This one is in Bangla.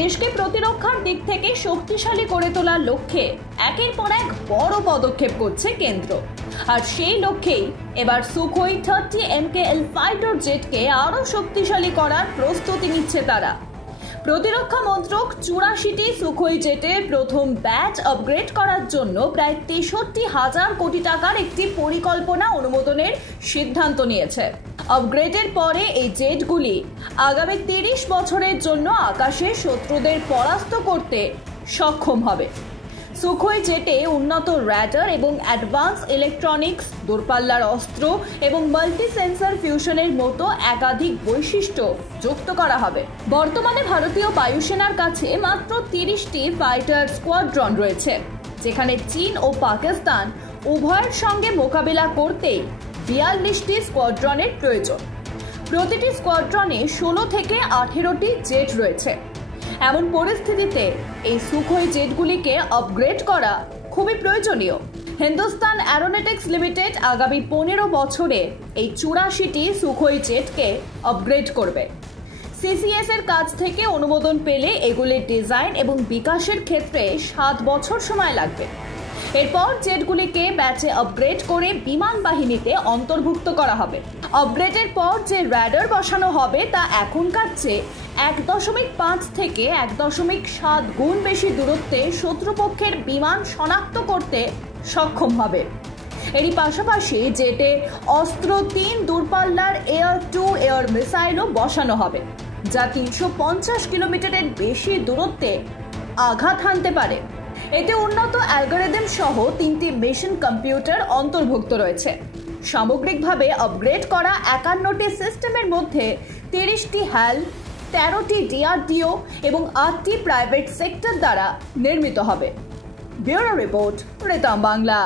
দেশকে প্রতিরক্ষার দিক থেকে শক্তিশালী করে তোলার লক্ষ্যে একের পর এক বড় পদক্ষেপ করছে কেন্দ্র। আর সেই লক্ষ্যেই এবার সুখোই 30 MKL ফাইটার জেটকে আরও শক্তিশালী করার প্রস্তুতি নিচ্ছে তারা। প্রতিরক্ষা মন্ত্রক 84টি সুখোই জেটের প্রথম ব্যাচ আপগ্রেড করার জন্য প্রায় 63,000 কোটি টাকার একটি পরিকল্পনা অনুমোদনের সিদ্ধান্ত নিয়েছে। আপগ্রেডের পরে এই জেটগুলি আগামী 30 বছরের জন্য আকাশে শত্রুদের পরাস্ত করতে সক্ষম হবে। সুখোই জেটে উন্নত র্যাডার এবং অ্যাডভান্স ইলেকট্রনিক্স, দূরপাল্লার অস্ত্র এবং মাল্টি সেন্সর ফিউশনের মতো একাধিক বৈশিষ্ট্য যুক্ত করা হবে। বর্তমানে ভারতীয় বায়ুসেনার কাছে মাত্র 30টি ফাইটার স্কোয়াড্রন রয়েছে, যেখানে চীন ও পাকিস্তান উভয়ের সঙ্গে মোকাবিলা করতেই 42টি স্কোয়াড্রনের প্রয়োজন। প্রতিটি স্কোয়াড্রনে 16 থেকে 18টি জেট রয়েছে। এমন পরিস্থিতিতে এই সুখোই জেটগুলিকে আপগ্রেড করা খুবই প্রয়োজনীয়। হিন্দুস্তান অ্যারোনটিক্স লিমিটেড আগামী 15 বছরে এই 84টি সুখোই জেটকে আপগ্রেড করবে। সিসিএস এর কাছ থেকে অনুমোদন পেলে এগুলির ডিজাইন এবং বিকাশের ক্ষেত্রে 7 বছর সময় লাগবে। এরপর জেটগুলিকে ব্যাচে আপগ্রেড করে বিমান বাহিনীতে অন্তর্ভুক্ত করা হবে। আপগ্রেডের পর যে র্যাডার বসানো হবে তা এখনকার চেয়ে 1.5 থেকে 1.7 গুণ বেশি দূরত্বে শত্রুপক্ষের বিমান শনাক্ত করতে সক্ষম হবে। এরই পাশাপাশি জেটে অস্ত্র 3 দূরপাল্লার এয়ার টু এয়ার মিসাইলও বসানো হবে, যা 350 কিলোমিটারের বেশি দূরত্বে আঘাত হানতে পারে। এতে উন্নত অ্যালগরিদম সহ 3টি মিশন কম্পিউটার অন্তর্ভুক্ত রয়েছে। সামগ্রিকভাবে আপগ্রেড করা 51টি সিস্টেমের মধ্যে 30টি HAL, 13টি DRDO এবং 8টি প্রাইভেট সেক্টর দ্বারা নির্মিত হবে। Bureau report, Ritam Bangla.